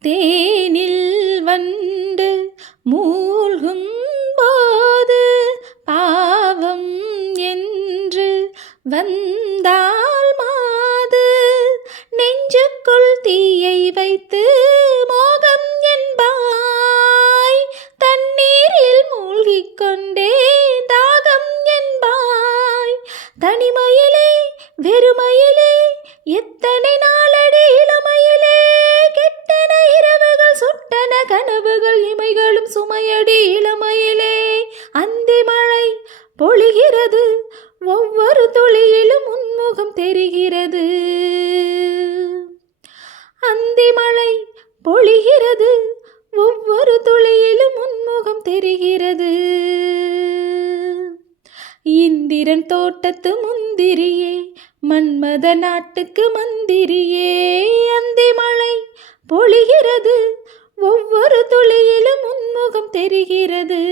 தேனில் வண்டு மூழ்கும் போது பாவம் என்று வந்தால் மாது நெஞ்சுக்குள் தீயை வைத்து மோகம் என்பாய். தண்ணீரில் மூழ்கிக் கொண்டே தாகம் என்பாய். தனிமையிலே வெறுமையிலே எத்தனை நாளடி இளமையிலே கெட்டன இரவுகள் சுட்டன கனவுகள் இமைகளும் சுமையடி இளமையிலே. அந்தி மழை பொழிகிறது ஒவ்வொரு துளியிலும் உன்முகம் தெரிகிறது. அந்தி மழை பொழிகிறது ஒவ்வொரு துளியிலும் உன்முகம் தெரிகிறது. இந்திரன் தோட்டத்து முந்திரியே மன்மத நாட்டுக்கு மந்திரியே. அந்தி மழை பொழிகிறது ஒவ்வொரு துளியிலும் உன்முகம் தெரிகிறது.